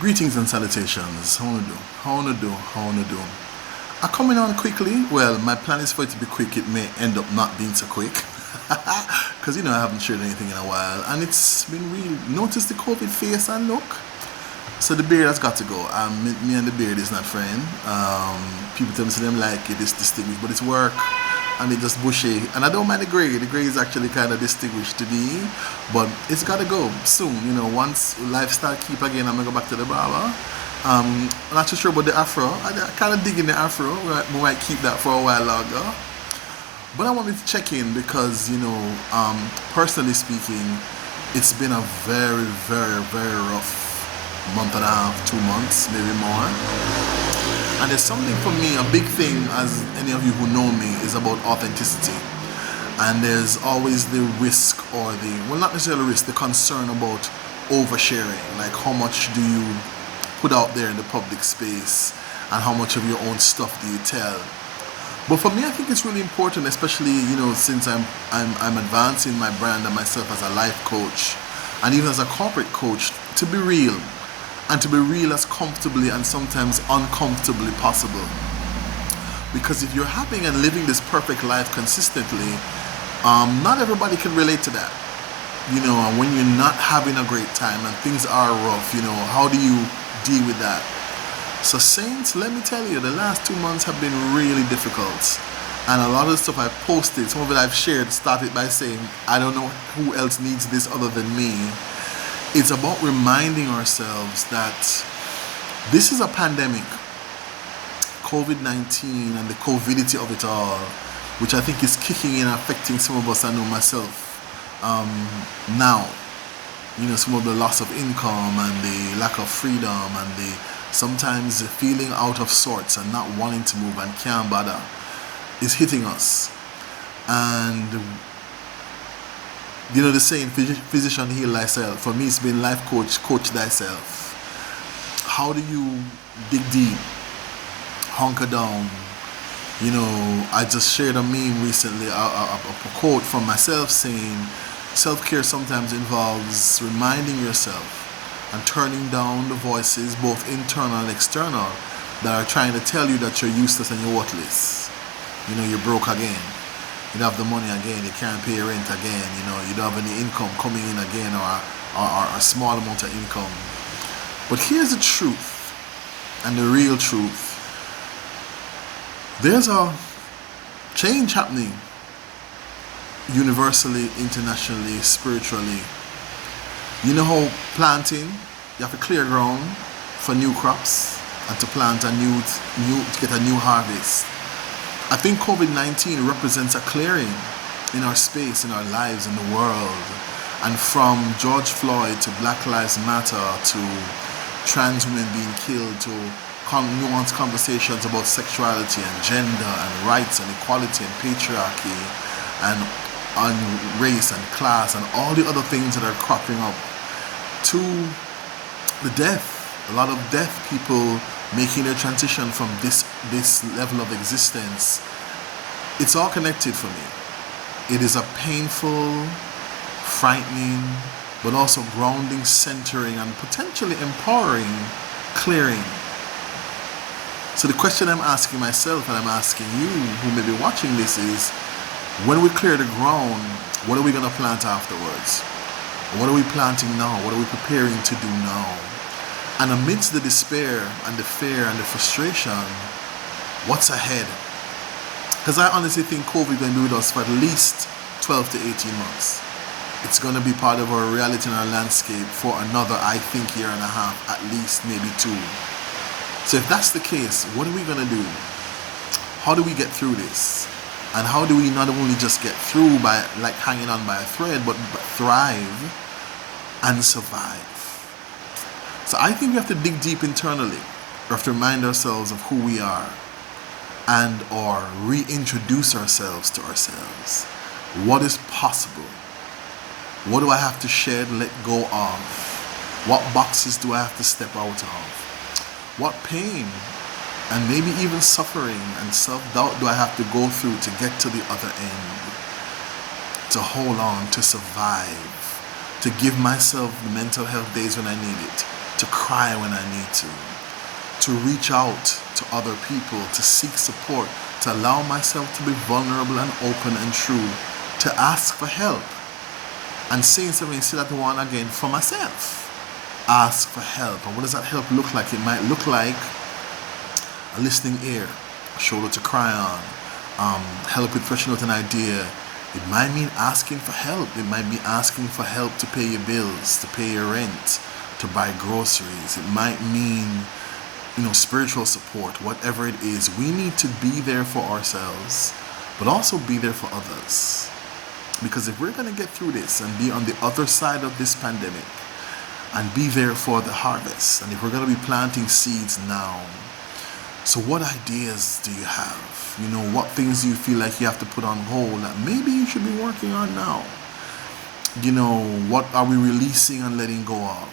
Greetings and salutations. How wanna do? How wanna do? How wanna do? I'm coming on quickly. Well, my plan is for it to be quick. It may end up not being so quick. Because, I haven't shared anything in a while. And it's been real. Notice the COVID face and look. So the beard has got to go. Me and the beard is not friend. People tell me say them like it is distinguished, but it's work. And it just bushy. And I don't mind the gray. The gray is actually kind of distinguished to me. But it's got to go soon. Once lifestyle keep again, I'm going to go back to the barber. I'm not too sure about the afro. I kind of digging the afro. We might keep that for a while longer. But I wanted to check in because, personally speaking, it's been a very, very, very rough month and a half, 2 months, maybe more. And there's something for me, a big thing, as any of you who know me, is about authenticity. And there's always the risk or well, not necessarily risk, the concern about oversharing. Like, how much do you put out there in the public space and how much of your own stuff do you tell? But for me, I think it's really important, especially, since I'm advancing my brand and myself as a life coach and even as a corporate coach, to be real and to be real as comfortably and sometimes uncomfortably possible. Because if you're having and living this perfect life consistently, not everybody can relate to that. And when you're not having a great time and things are rough, how do you deal with that? So, Saints, let me tell you, the last 2 months have been really difficult. And a lot of the stuff I've posted, some of it I've shared, started by saying, I don't know who else needs this other than me. It's about reminding ourselves that this is a pandemic, COVID-19 and the COVIDity of it all, which I think is kicking in, affecting some of us. I know myself now. Some of the loss of income and the lack of freedom and the sometimes feeling out of sorts and not wanting to move and can't bother is hitting us. And the saying, physician heal thyself. For me, it's been life coach, coach thyself. How do you dig deep, hunker down? I just shared a meme recently, a quote from myself saying, self-care sometimes involves reminding yourself and turning down the voices, both internal and external, that are trying to tell you that you're useless and you're worthless. You're broke again. You don't have the money again. You can't pay your rent again. You don't have any income coming in again, or a small amount of income. But here's the truth, and the real truth. There's a change happening universally, internationally, spiritually. You know how planting, you have to clear ground for new crops and to plant to get a new harvest. I think COVID-19 represents a clearing in our space, in our lives, in the world. And from George Floyd to Black Lives Matter to trans women being killed to nuanced conversations about sexuality and gender and rights and equality and patriarchy and on race and class and all the other things that are cropping up, to the death, a lot of deaf people making their transition from this level of existence. It's all connected for me. It is a painful, frightening, but also grounding, centering, and potentially empowering clearing. So the question I'm asking myself and I'm asking you who may be watching this is, when we clear the ground, what are we going to plant afterwards? What are we planting now? What are we preparing to do now? And amidst the despair and the fear and the frustration, what's ahead? Because I honestly think COVID is going to be with us for at least 12 to 18 months. It's going to be part of our reality and our landscape for another, I think, year and a half, at least, maybe 2. So if that's the case, what are we going to do? How do we get through this? And how do we not only just get through by like hanging on by a thread, but thrive and survive? So I think we have to dig deep internally. We have to remind ourselves of who we are and or reintroduce ourselves to ourselves. What is possible? What do I have to shed, let go of? What boxes do I have to step out of? What pain and maybe even suffering and self-doubt do I have to go through to get to the other end? To hold on, to survive, to give myself the mental health days when I need it. to cry when I need to reach out to other people, to seek support, to allow myself to be vulnerable and open and true, to ask for help. And saying something, say that one again for myself. Ask for help. And what does that help look like? It might look like a listening ear, a shoulder to cry on, help with fleshing out an idea. It might mean asking for help. It might be asking for help to pay your bills, to pay your rent, to buy groceries. It might mean, spiritual support, whatever it is. We need to be there for ourselves, but also be there for others. Because if we're going to get through this and be on the other side of this pandemic and be there for the harvest, and if we're going to be planting seeds now, so what ideas do you have? What things do you feel like you have to put on hold that maybe you should be working on now? What are we releasing and letting go of?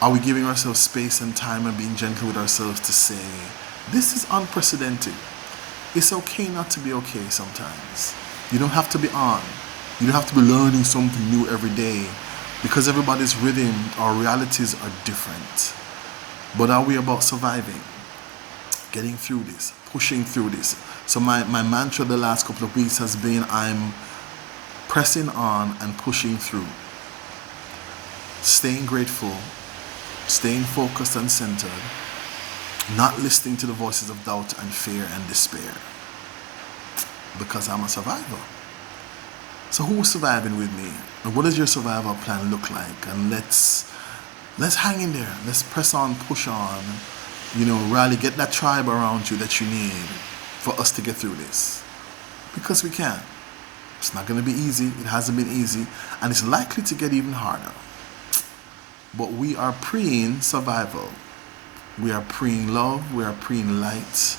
Are we giving ourselves space and time and being gentle with ourselves to say, this is unprecedented. It's okay not to be okay sometimes. You don't have to be on. You don't have to be learning something new every day, because everybody's rhythm or realities are different. But are we about surviving? Getting through this, pushing through this. So my mantra the last couple of weeks has been, I'm pressing on and pushing through. Staying grateful, staying focused and centered, not listening to the voices of doubt and fear and despair. Because I'm a survivor. So who's surviving with me? And what does your survival plan look like? And let's hang in there. Let's press on, push on. Really get that tribe around you that you need for us to get through this. Because we can. It's not going to be easy. It hasn't been easy. And it's likely to get even harder. But we are praying survival. We are praying love. We are praying light.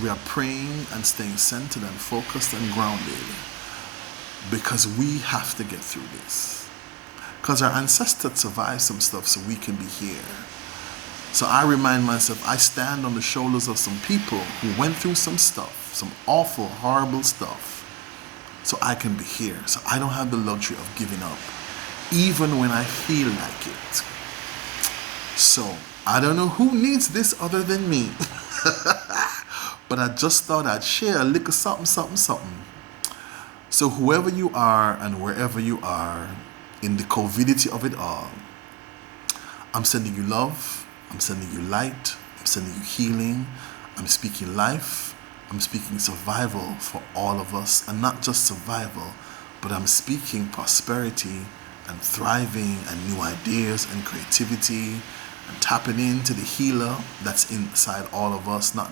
We are praying and staying centered and focused and grounded. Because we have to get through this. Because our ancestors survived some stuff so we can be here. So I remind myself, I stand on the shoulders of some people who went through some stuff, some awful, horrible stuff, so I can be here. So I don't have the luxury of giving up, even when I feel like it. So I don't know who needs this other than me. But I just thought I'd share a little something, something, something. So whoever you are and wherever you are, in the covidity of it all, I'm sending you love. I'm sending you light, I'm sending you healing, I'm speaking life, I'm speaking survival for all of us, and not just survival, but I'm speaking prosperity and thriving and new ideas and creativity and tapping into the healer that's inside all of us, not